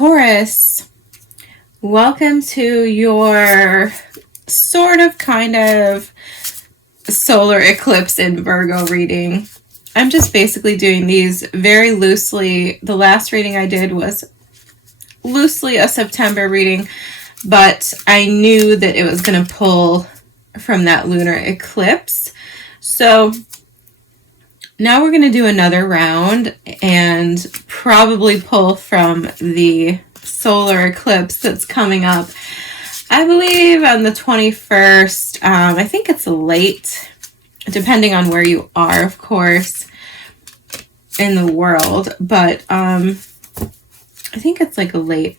Taurus, welcome to your sort of kind of solar eclipse in Virgo reading. I'm just basically doing these very loosely. The last reading I did was loosely a September reading, but I knew that it was going to pull from that lunar eclipse. So now we're going to do another round and probably pull from the solar eclipse that's coming up, I believe, on the 21st. I think it's late, depending on where you are, of course, in the world. But I think it's like late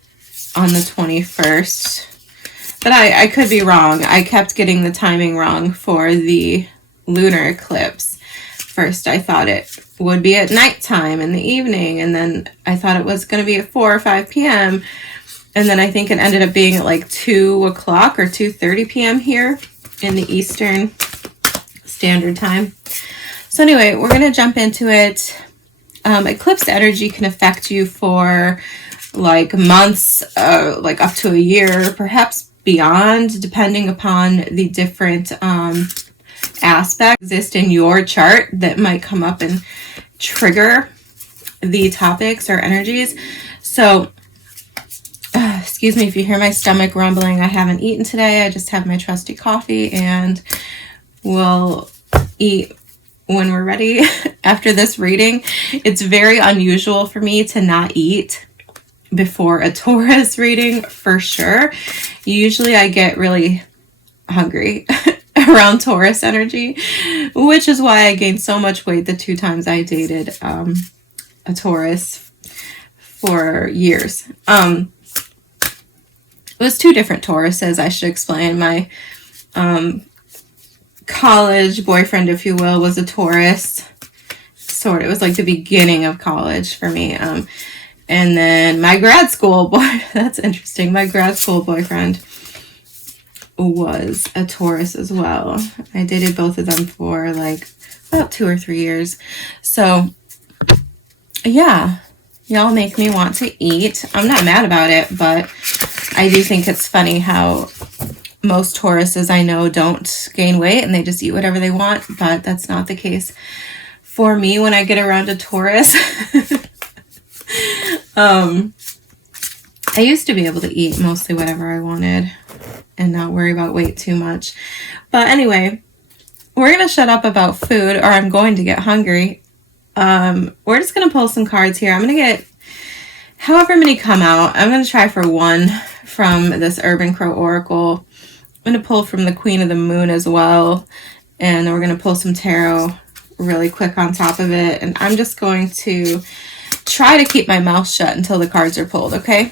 on the 21st. But I could be wrong. I kept getting the timing wrong for the lunar eclipse. First, I thought it would be at nighttime in the evening, and then I thought it was going to be at 4 or 5 p.m., and then I think it ended up being at like 2 o'clock or 2:30 p.m. here in the Eastern Standard Time. So anyway, we're going to jump into it. Eclipse energy can affect you for like months, like up to a year, perhaps beyond, depending upon the different aspects exist in your chart that might come up and trigger the topics or energies. So excuse me if you hear my stomach rumbling. I haven't eaten today. I just have my trusty coffee, and we'll eat when we're ready after this reading. It's very unusual for me to not eat before a Taurus reading, for sure. Usually I get really hungry around Taurus energy, which is why I gained so much weight the 2 times I dated a Taurus for years. It was 2 different Tauruses, I should explain. My college boyfriend, if you will, was a Taurus. It was like the beginning of college for me. And then my grad school that's interesting. My grad school boyfriend was a Taurus as well. I dated both of them for like about 2 or 3 years. So yeah, y'all make me want to eat. I'm not mad about it, but I do think it's funny how most Tauruses I know don't gain weight and they just eat whatever they want, but that's not the case for me when I get around a Taurus. I used to be able to eat mostly whatever I wanted and not worry about weight too much. But anyway, we're going to shut up about food, or I'm going to get hungry. We're just going to pull some cards here. I'm going to get however many come out. I'm going to try for 1 from this Urban Crow Oracle. I'm going to pull from the Queen of the Moon as well. And then we're going to pull some tarot really quick on top of it. And I'm just going to try to keep my mouth shut until the cards are pulled, okay?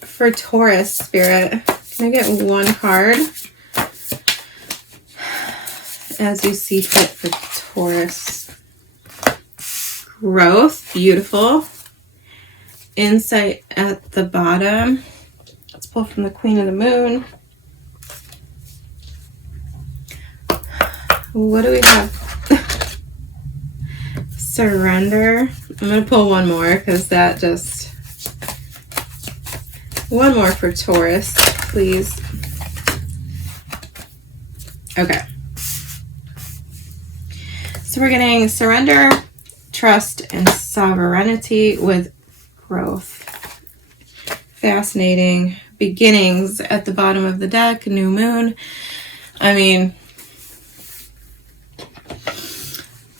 For Taurus Spirit, can I get 1 card as you see fit for Taurus? Growth, beautiful. Insight at the bottom. Let's pull from the Queen of the Moon. What do we have? Surrender. I'm going to pull 1 more because that just... 1 more for Taurus, please. Okay. So we're getting surrender, trust, and sovereignty with growth. Fascinating. Beginnings at the bottom of the deck. New moon. I mean,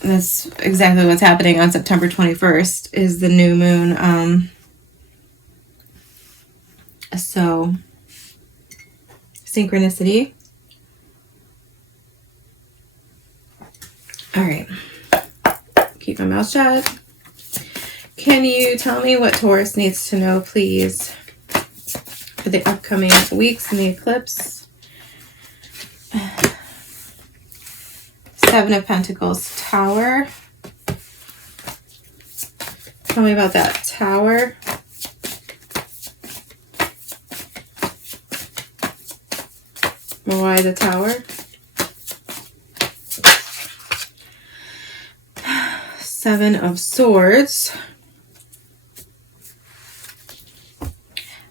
that's exactly what's happening on September 21st is the new moon. So, synchronicity. All right. Keep my mouth shut. Can you tell me what Taurus needs to know, please, for the upcoming weeks in the eclipse? 7 of Pentacles, Tower. Tell me about that Tower. Why the Tower? Seven of Swords.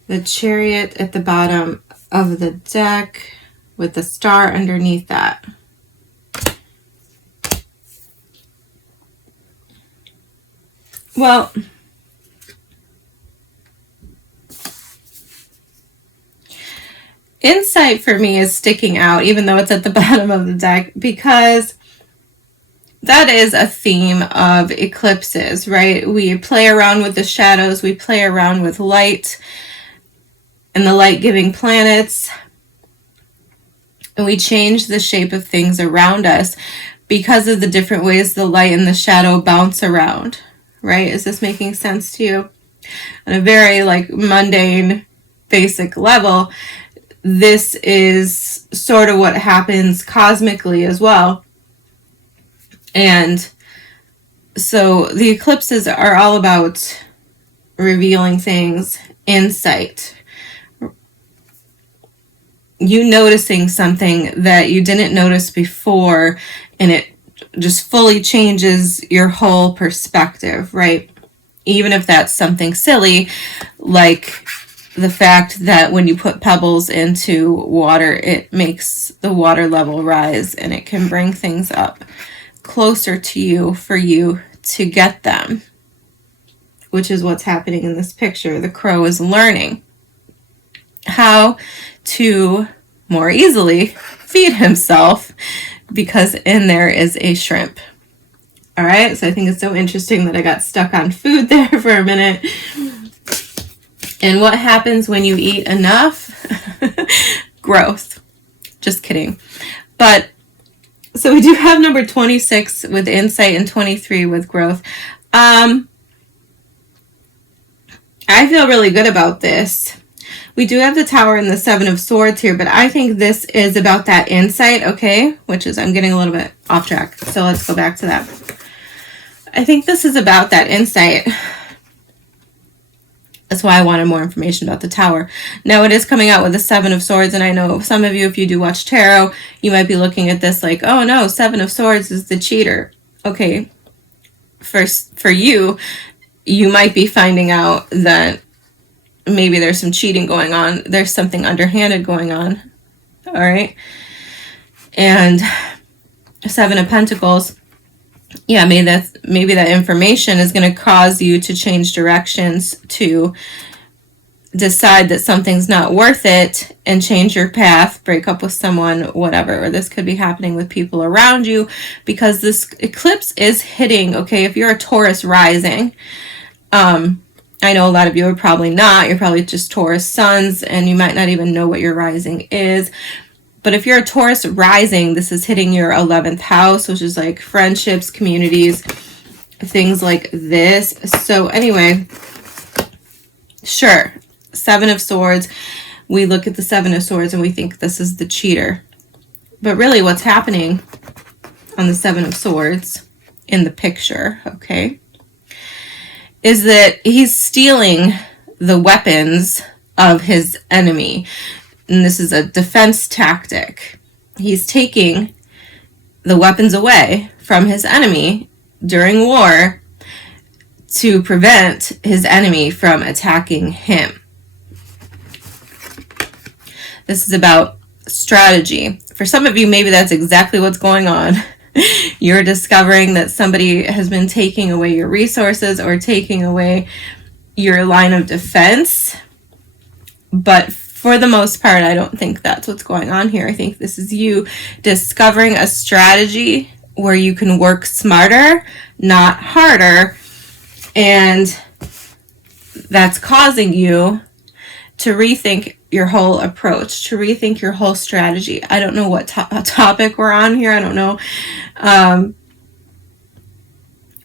The Chariot at the bottom of the deck with the star underneath that. Well, insight for me is sticking out, even though it's at the bottom of the deck, because that is a theme of eclipses, right? We play around with the shadows, we play around with light and the light-giving planets, and we change the shape of things around us because of the different ways the light and the shadow bounce around, right? Is this making sense to you? On a very like mundane, basic level, this is sort of what happens cosmically as well. And so the eclipses are all about revealing things, insight, you noticing something that you didn't notice before, and it just fully changes your whole perspective, right? Even if that's something silly, like the fact that when you put pebbles into water, it makes the water level rise, and it can bring things up closer to you for you to get them, which is what's happening in this picture. The crow is learning how to more easily feed himself because in there is a shrimp. All right, so I think it's so interesting that I got stuck on food there for a minute. And what happens when you eat enough? Growth. Just kidding. But so we do have number 26 with insight and 23 with growth. I feel really good about this. We do have the Tower and the Seven of Swords here, but I think this is about that insight, okay? Which is, I'm getting a little bit off track, so let's go back to that. I think this is about that insight. That's why I wanted more information about the Tower. Now, it is coming out with the Seven of Swords, and I know some of you, if you do watch tarot, you might be looking at this like, oh no, Seven of Swords is the cheater. Okay, for you, you might be finding out that maybe there's some cheating going on. There's something underhanded going on. All right. And Seven of Pentacles. Yeah, maybe that information is going to cause you to change directions, to decide that something's not worth it and change your path, break up with someone, whatever. Or this could be happening with people around you because this eclipse is hitting, okay, if you're a Taurus rising, I know a lot of you are probably not. You're probably just Taurus suns, and you might not even know what your rising is. But if you're a Taurus rising, this is hitting your 11th house, which is like friendships, communities, things like this. So anyway, sure, Seven of Swords. We look at the Seven of Swords and we think this is the cheater. But really what's happening on the Seven of Swords in the picture, okay, is that he's stealing the weapons of his enemy. And this is a defense tactic. He's taking the weapons away from his enemy during war to prevent his enemy from attacking him. This is about strategy. For some of you, maybe that's exactly what's going on. You're discovering that somebody has been taking away your resources or taking away your line of defense. But for the most part, I don't think that's what's going on here. I think this is you discovering a strategy where you can work smarter, not harder. And that's causing you to rethink your whole approach, to rethink your whole strategy. I don't know what topic we're on here. I don't know.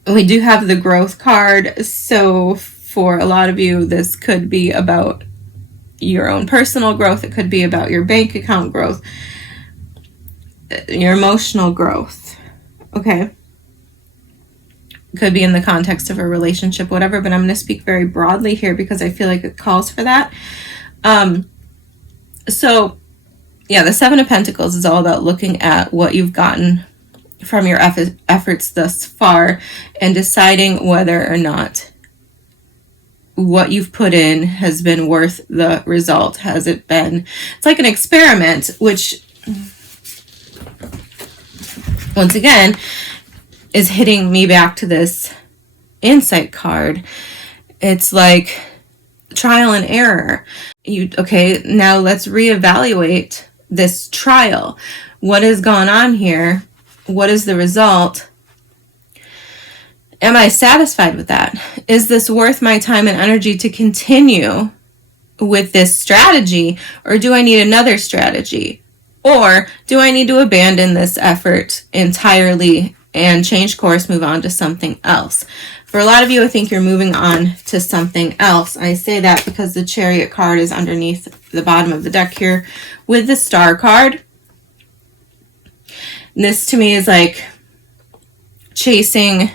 We do have the growth card. So for a lot of you, this could be about your own personal growth. It could be about your bank account growth, your emotional growth. Okay. Could be in the context of a relationship, whatever, but I'm going to speak very broadly here because I feel like it calls for that. So yeah, the Seven of Pentacles is all about looking at what you've gotten from your efforts thus far and deciding whether or not what you've put in has been worth the result. Has it been? It's like an experiment, which once again is hitting me back to this insight card. It's like trial and error. Okay, now let's reevaluate this trial. What has gone on here? What is the result? Am I satisfied with that? Is this worth my time and energy to continue with this strategy, or do I need another strategy? Or do I need to abandon this effort entirely and change course, move on to something else? For a lot of you, I think you're moving on to something else. I say that because the Chariot card is underneath the bottom of the deck here with the Star card. This to me is like chasing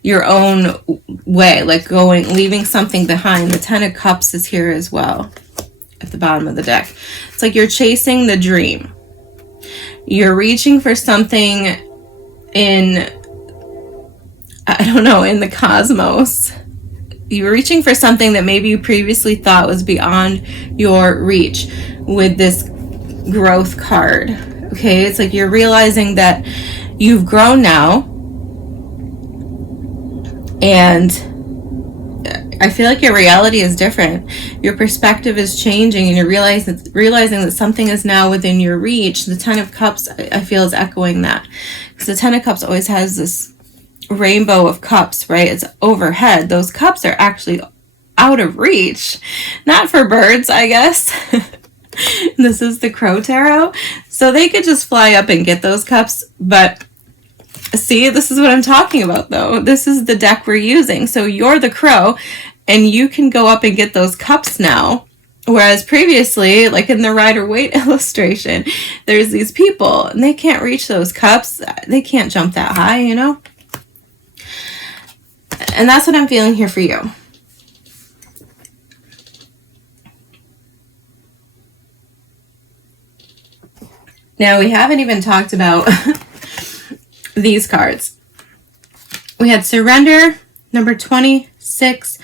your own way, like leaving something behind. The Ten of Cups is here as well at the bottom of the deck. It's like you're chasing the dream. You're reaching for something in, I don't know, in the cosmos. You're reaching for something that maybe you previously thought was beyond your reach with this growth card. Okay, it's like you're realizing that you've grown now, and I feel like your reality is different. Your perspective is changing, and you're realizing that something is now within your reach. The Ten of Cups, I feel, is echoing that. Because the Ten of Cups always has this rainbow of cups, right? It's overhead. Those cups are actually out of reach. Not for birds, I guess. This is the Crow Tarot. So they could just fly up and get those cups, but see, this is what I'm talking about, though. This is the deck we're using. So you're the crow, and you can go up and get those cups now. Whereas previously, like in the Rider-Waite illustration, there's these people, and they can't reach those cups. They can't jump that high, you know? And that's what I'm feeling here for you. Now, we haven't even talked about these cards. We had Surrender, number 26,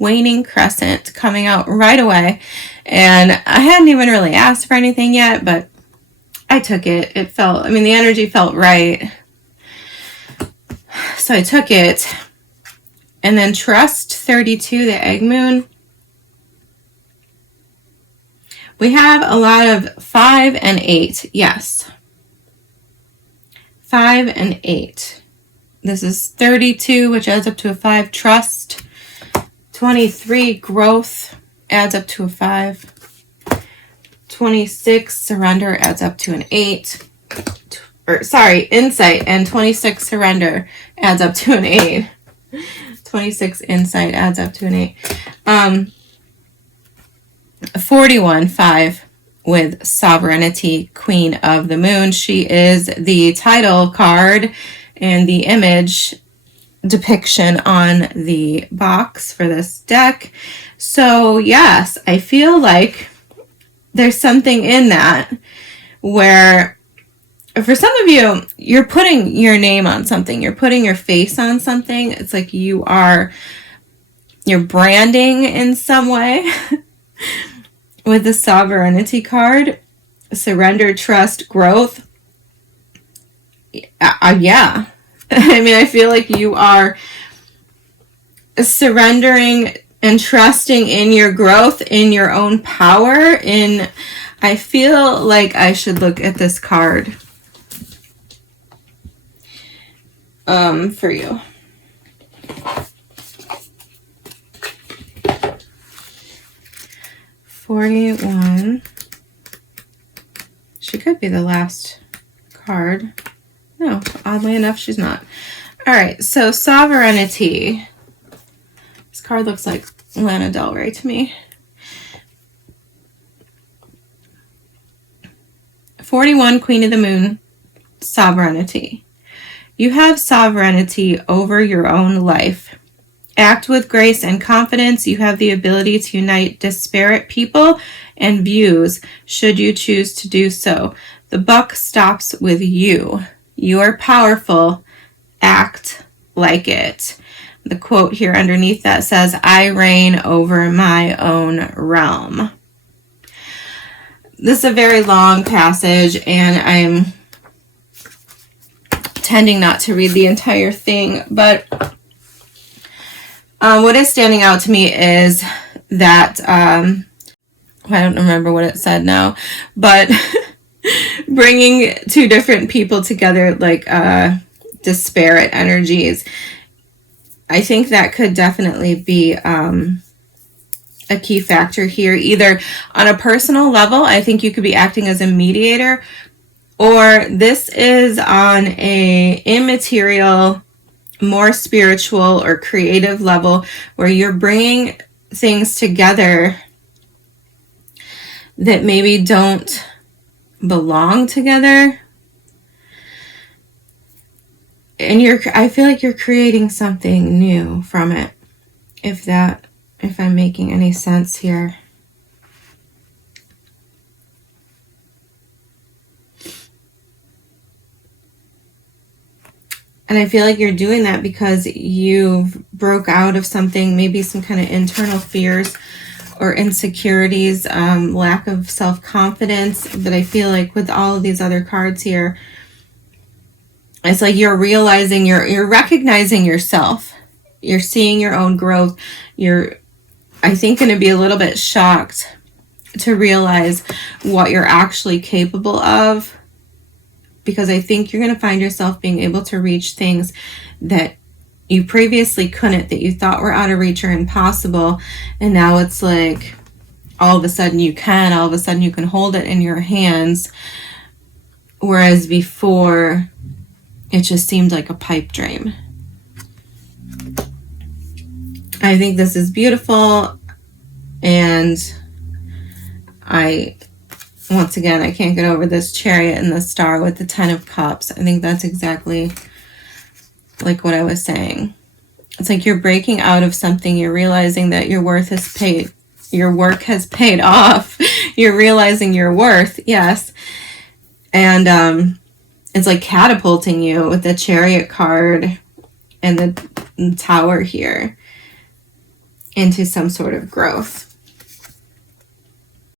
Waning Crescent, coming out right away. And I hadn't even really asked for anything yet, but I took it. It felt, I mean, the energy felt right. So I took it. And then Trust 32, the Egg Moon. We have a lot of 5 and 8. Yes. 5 and 8. This is 32, which adds up to a 5. Trust. 23, Growth, adds up to a 5. 26, Surrender, adds up to an 8. Insight, and 26, Surrender, adds up to an 8. 26, Insight, adds up to an 8. 41, 5, with Sovereignty, Queen of the Moon. She is the title card and the image depiction on the box for this deck. So yes, I feel like there's something in that where for some of you, you're putting your name on something. You're putting your face on something. It's like you're branding in some way. With the Sovereignty card, Surrender, Trust, Growth. Yeah. I mean, I feel like you are surrendering and trusting in your growth, in your own power. I feel like I should look at this card for you. $41. She could be the last card. No, oddly enough, she's not. All right, so Sovereignty. This card looks like Lana Del Rey to me. 41, Queen of the Moon, Sovereignty. You have sovereignty over your own life. Act with grace and confidence. You have the ability to unite disparate people and views should you choose to do so. The buck stops with you. You are powerful. Act like it. the quote here underneath that says, I reign over my own realm. This is a very long passage, and I'm tending not to read the entire thing, but what is standing out to me is that, I don't remember what it said now, but bringing two different people together, like disparate energies, I think that could definitely be a key factor here. Either on a personal level, I think you could be acting as a mediator, or this is on a immaterial, more spiritual or creative level where you're bringing things together that maybe don't belong together. And I feel like you're creating something new from it, if I'm making any sense here. And I feel like you're doing that because you've broke out of something, maybe some kind of internal fears or insecurities, lack of self-confidence. But I feel like with all of these other cards here, it's like you're realizing, you're recognizing yourself. You're seeing your own growth. You're, I think, going to be a little bit shocked to realize what you're actually capable of. Because I think you're going to find yourself being able to reach things that you previously couldn't, that you thought were out of reach or impossible. And now it's like all of a sudden you can hold it in your hands. Whereas before, it just seemed like a pipe dream. I think this is beautiful. And once again, I can't get over this Chariot and the Star with the 10 of Cups. I think that's exactly like what I was saying. It's like you're breaking out of something. You're realizing that your work has paid off. You're realizing your worth, yes. And it's like catapulting you with the Chariot card and the Tower here into some sort of growth.